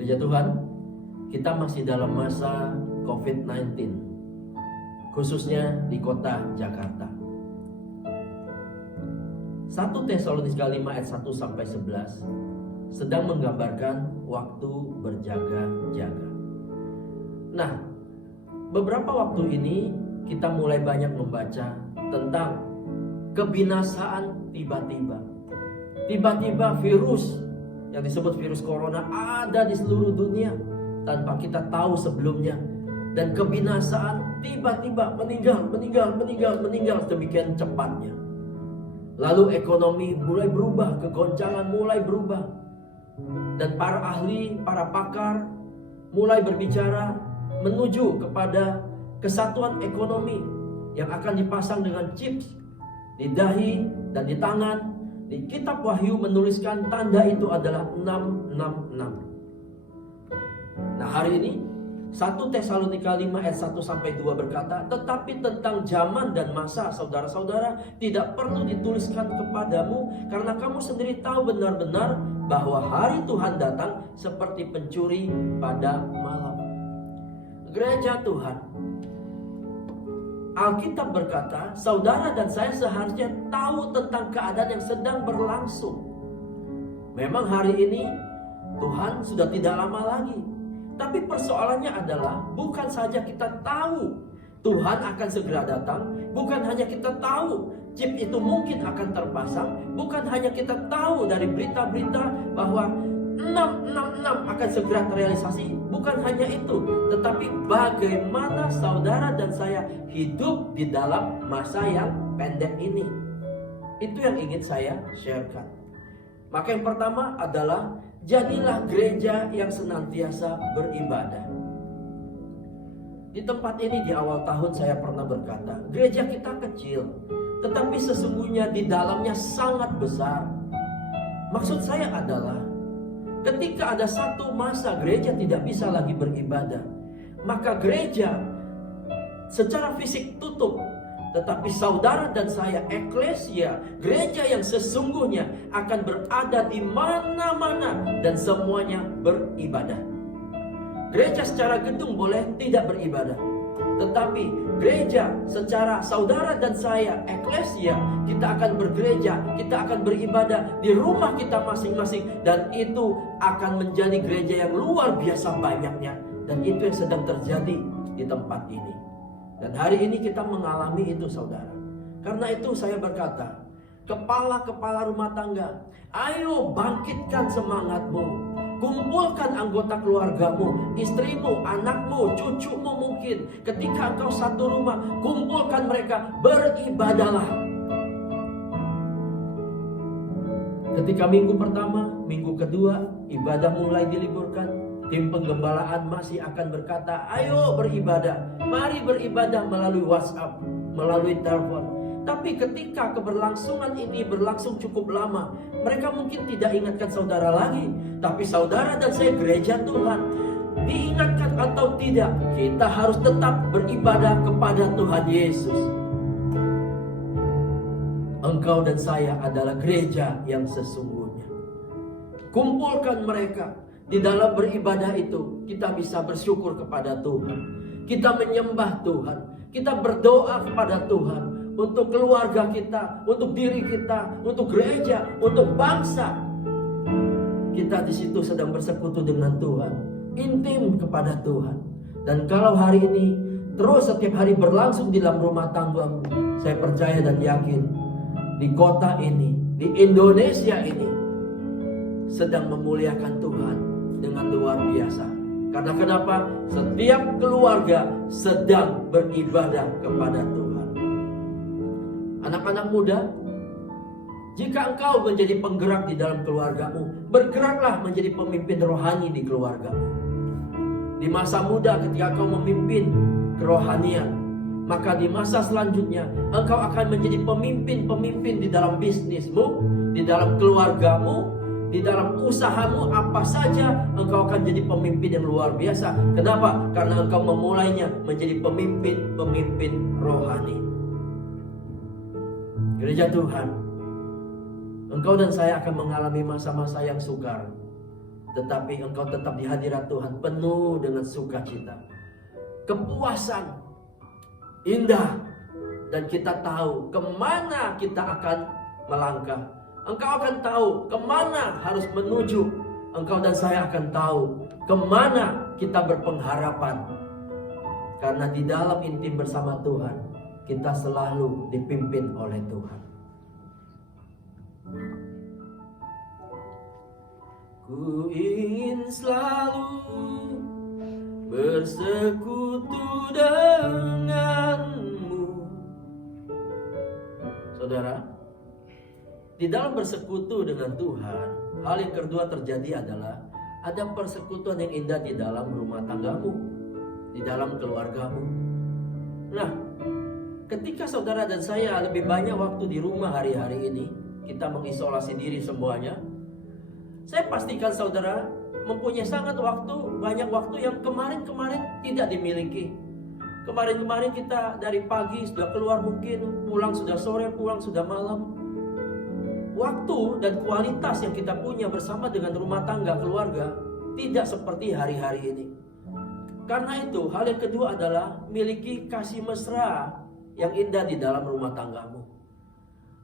Gereja Tuhan, kita masih dalam masa COVID-19, khususnya di kota Jakarta. 1 Tesalonika 5 ayat 1-11 sedang menggambarkan waktu berjaga-jaga. Nah, beberapa waktu ini kita mulai banyak membaca tentang kebinasaan tiba-tiba. Tiba-tiba virus yang disebut virus corona ada di seluruh dunia tanpa kita tahu sebelumnya. Dan kebinasaan tiba-tiba meninggal demikian cepatnya. Lalu ekonomi mulai berubah, kegoncangan mulai berubah. Dan para ahli, para pakar mulai berbicara menuju kepada kesatuan ekonomi yang akan dipasang dengan chips di dahi dan di tangan. Di kitab Wahyu menuliskan tanda itu adalah 666. Nah, hari ini 1 Tesalonika 5 ayat 1-2 berkata, tetapi tentang zaman dan masa saudara-saudara tidak perlu dituliskan kepadamu, karena kamu sendiri tahu benar-benar bahwa hari Tuhan datang seperti pencuri pada malam. Gereja Tuhan, Alkitab berkata, saudara dan saya seharusnya tahu tentang keadaan yang sedang berlangsung. Memang hari ini Tuhan sudah tidak lama lagi. Tapi persoalannya adalah bukan saja kita tahu Tuhan akan segera datang, bukan hanya kita tahu chip itu mungkin akan terpasang, bukan hanya kita tahu dari berita-berita bahwa 666 akan segera terrealisasi, bukan hanya itu, tetapi bagaimana saudara dan saya hidup di dalam masa yang pendek ini. Itu yang ingin saya sharekan. Maka yang pertama adalah jadilah gereja yang senantiasa beribadah. Di tempat ini di awal tahun saya pernah berkata, gereja kita kecil, tetapi sesungguhnya di dalamnya sangat besar. Maksud saya adalah, ketika ada satu masa gereja tidak bisa lagi beribadah, maka gereja secara fisik tutup. Tetapi saudara dan saya, eklesia, gereja yang sesungguhnya akan berada di mana-mana dan semuanya beribadah. Gereja secara gedung boleh tidak beribadah, tetapi gereja secara saudara dan saya, eklesia, kita akan bergereja, kita akan beribadah di rumah kita masing-masing. Dan itu akan menjadi gereja yang luar biasa banyaknya. Dan itu yang sedang terjadi di tempat ini. Dan hari ini kita mengalami itu, saudara. Karena itu saya berkata, kepala-kepala rumah tangga, ayo bangkitkan semangatmu. Kumpulkan anggota keluargamu, istrimu, anakmu, cucumu mungkin. Ketika engkau satu rumah, kumpulkan mereka, beribadahlah. Ketika minggu pertama, minggu kedua, ibadah mulai diliburkan. Tim penggembalaan masih akan berkata, ayo beribadah, mari beribadah melalui WhatsApp, melalui telepon. Tapi ketika keberlangsungan ini berlangsung cukup lama, mereka mungkin tidak ingatkan saudara lagi. Tapi saudara dan saya, gereja Tuhan, diingatkan atau tidak, kita harus tetap beribadah kepada Tuhan Yesus. Engkau dan saya adalah gereja yang sesungguhnya. Kumpulkan mereka. Di dalam beribadah itu kita bisa bersyukur kepada Tuhan. Kita menyembah Tuhan. Kita berdoa kepada Tuhan. Untuk keluarga kita, untuk diri kita, untuk gereja, untuk bangsa. Kita di situ sedang bersekutu dengan Tuhan. Intim kepada Tuhan. Dan kalau hari ini terus setiap hari berlangsung di dalam rumah tanggamu, saya percaya dan yakin di kota ini, di Indonesia ini sedang memuliakan Tuhan dengan luar biasa. Karena kenapa? Setiap keluarga sedang beribadah kepada Tuhan. Anak-anak muda, jika engkau menjadi penggerak di dalam keluargamu, bergeraklah menjadi pemimpin rohani di keluargamu. Di masa muda ketika engkau memimpin kerohanian, maka di masa selanjutnya engkau akan menjadi pemimpin-pemimpin di dalam bisnismu, di dalam keluargamu, di dalam usahamu, apa saja engkau akan jadi pemimpin yang luar biasa. Kenapa? Karena engkau memulainya menjadi pemimpin rohani. Gereja Tuhan, engkau dan saya akan mengalami masa-masa yang sukar. tetapi engkau tetap di hadirat Tuhan penuh dengan sukacita, kepuasan, indah. Dan kita tahu kemana kita akan melangkah. Engkau akan tahu kemana harus menuju. Engkau dan saya akan tahu kemana kita berpengharapan. Karena di dalam intim bersama Tuhan, kita selalu dipimpin oleh Tuhan. Ku ingin selalu bersekutu denganmu. Saudara, di dalam bersekutu dengan Tuhan, hal yang kedua terjadi adalah ada persekutuan yang indah di dalam rumah tanggamu, di dalam keluargamu. Nah, ketika saudara dan saya lebih banyak waktu di rumah hari-hari ini, kita mengisolasi diri semuanya, saya pastikan saudara mempunyai banyak waktu yang kemarin-kemarin tidak dimiliki. Kemarin-kemarin kita dari pagi sudah keluar mungkin, pulang sudah sore, pulang sudah malam. Waktu dan kualitas yang kita punya bersama dengan rumah tangga keluarga tidak seperti hari-hari ini. Karena itu hal yang kedua adalah miliki kasih mesra yang indah di dalam rumah tanggamu.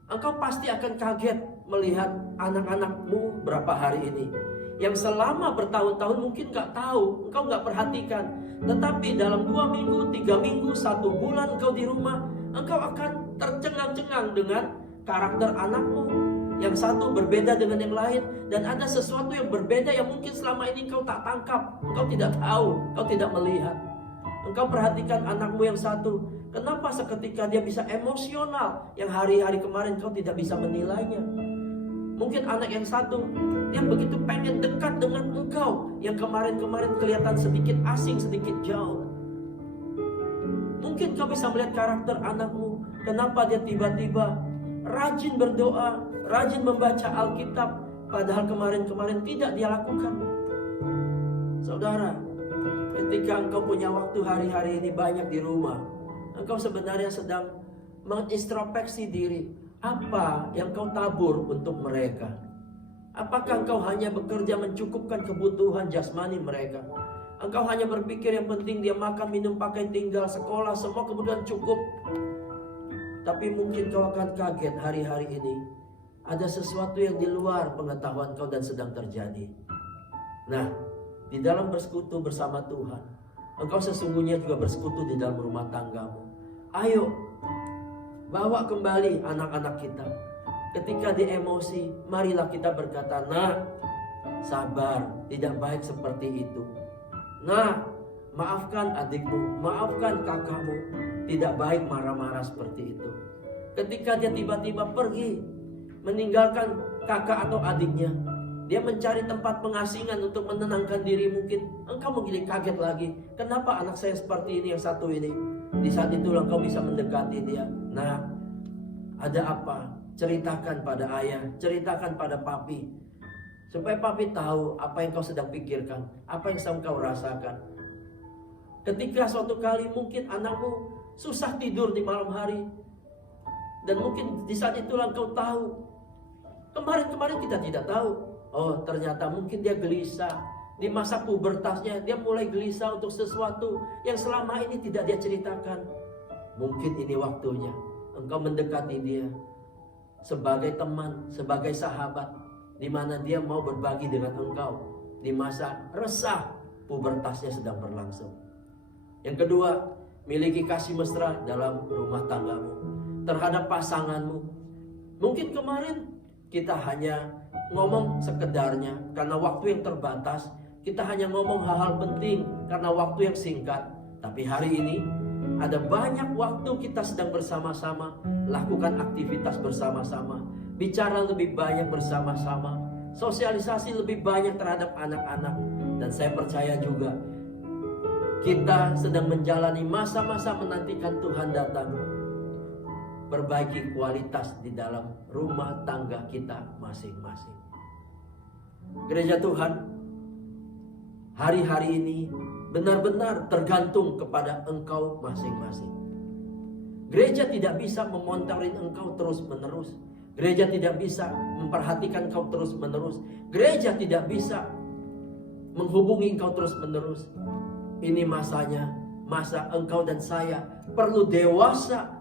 Engkau pasti akan kaget melihat anak-anakmu berapa hari ini yang selama bertahun-tahun mungkin gak tahu, engkau gak perhatikan. Tetapi dalam 2 minggu, 3 minggu, 1 bulan engkau di rumah, engkau akan tercengang-cengang dengan karakter anakmu. Yang satu berbeda dengan yang lain, dan ada sesuatu yang berbeda yang mungkin selama ini engkau tak tangkap, engkau tidak tahu, engkau tidak melihat. Engkau perhatikan anakmu yang satu, kenapa seketika dia bisa emosional yang hari-hari kemarin engkau tidak bisa menilainya. Mungkin anak yang satu, dia begitu pengen dekat dengan engkau, yang kemarin-kemarin kelihatan sedikit asing, sedikit jauh. Mungkin kau bisa melihat karakter anakmu, kenapa dia tiba-tiba rajin berdoa, rajin membaca Alkitab, padahal kemarin-kemarin tidak dia lakukan. Saudara, ketika engkau punya waktu hari-hari ini banyak di rumah, engkau sebenarnya sedang mengintrospeksi diri. Apa yang kau tabur untuk mereka? Apakah engkau hanya bekerja mencukupkan kebutuhan jasmani mereka? Engkau hanya berpikir yang penting dia makan, minum, pakai, tinggal, sekolah, semua kebutuhan cukup. Tapi mungkin kau akan kaget hari-hari ini ada sesuatu yang di luar pengetahuan kau dan sedang terjadi. Nah, di dalam bersekutu bersama Tuhan, engkau sesungguhnya juga bersekutu di dalam rumah tanggamu. Ayo, bawa kembali anak-anak kita. Ketika dia emosi, marilah kita berkata, "Nah, sabar, tidak baik seperti itu. Nah, maafkan adikmu, maafkan kakakmu. Tidak baik marah-marah seperti itu." Ketika dia tiba-tiba pergi, meninggalkan kakak atau adiknya, dia mencari tempat pengasingan untuk menenangkan diri, mungkin engkau mungkin kaget lagi. Kenapa anak saya seperti ini, yang satu ini? Di saat itu engkau bisa mendekati dia. Nah, ada apa? Ceritakan pada ayah, ceritakan pada papi, supaya papi tahu apa yang kau sedang pikirkan, apa yang sedang kau rasakan. Ketika suatu kali mungkin anakmu susah tidur di malam hari, dan mungkin di saat itulah engkau tahu. Kemarin-kemarin kita tidak tahu. Oh, ternyata mungkin dia gelisah. Di masa pubertasnya dia mulai gelisah untuk sesuatu yang selama ini tidak dia ceritakan. Mungkin ini waktunya engkau mendekati dia sebagai teman, sebagai sahabat, di mana dia mau berbagi dengan engkau di masa resah pubertasnya sedang berlangsung. Yang kedua, miliki kasih mesra dalam rumah tanggamu terhadap pasanganmu. Mungkin kemarin kita hanya ngomong sekedarnya karena waktu yang terbatas. Kita hanya ngomong hal-hal penting karena waktu yang singkat. Tapi hari ini ada banyak waktu kita sedang bersama-sama, lakukan aktivitas bersama-sama, bicara lebih banyak bersama-sama, sosialisasi lebih banyak terhadap anak-anak. Dan saya percaya juga kita sedang menjalani masa-masa menantikan Tuhan datang. Perbaiki kualitas di dalam rumah tangga kita masing-masing. Gereja Tuhan, hari-hari ini benar-benar tergantung kepada engkau masing-masing. Gereja tidak bisa memonitorin engkau terus-menerus. Gereja tidak bisa memperhatikan engkau terus-menerus. Gereja tidak bisa menghubungi engkau terus-menerus. Ini masanya, masa engkau dan saya perlu dewasa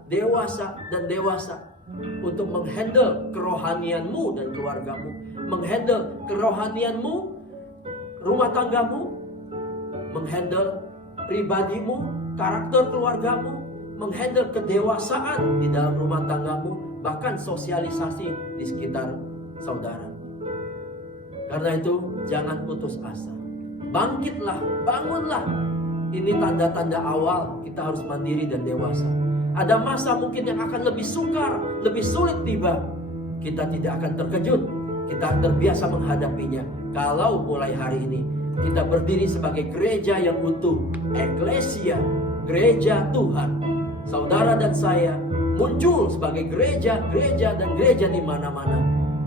untuk menghandle kerohanianmu dan keluargamu, menghandle kerohanianmu, rumah tanggamu, menghandle pribadimu, karakter keluargamu, menghandle kedewasaan di dalam rumah tanggamu, bahkan sosialisasi di sekitar saudara. Karena itu jangan putus asa. Bangkitlah, bangunlah. Ini tanda-tanda awal kita harus mandiri dan dewasa. Ada masa mungkin yang akan lebih sukar, lebih sulit tiba. Kita tidak akan terkejut. Kita terbiasa menghadapinya. Kalau mulai hari ini kita berdiri sebagai gereja yang utuh, eklesia, gereja Tuhan. Saudara dan saya muncul sebagai gereja di mana-mana.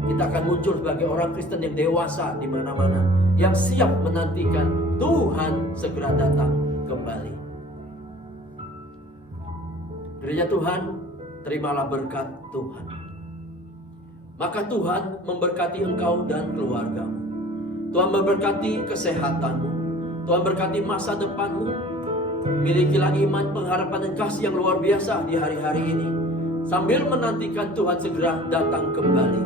Kita akan muncul sebagai orang Kristen yang dewasa di mana-mana, yang siap menantikan Tuhan segera datang kembali. Gereja Tuhan, terimalah berkat Tuhan. Maka Tuhan memberkati engkau dan keluargamu. Tuhan memberkati kesehatanmu. Tuhan berkati masa depanmu. Milikilah iman, pengharapan dan kasih yang luar biasa di hari-hari ini, sambil menantikan Tuhan segera datang kembali.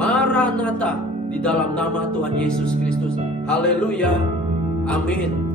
Maranatha, di dalam nama Tuhan Yesus Kristus. Haleluya. Amin.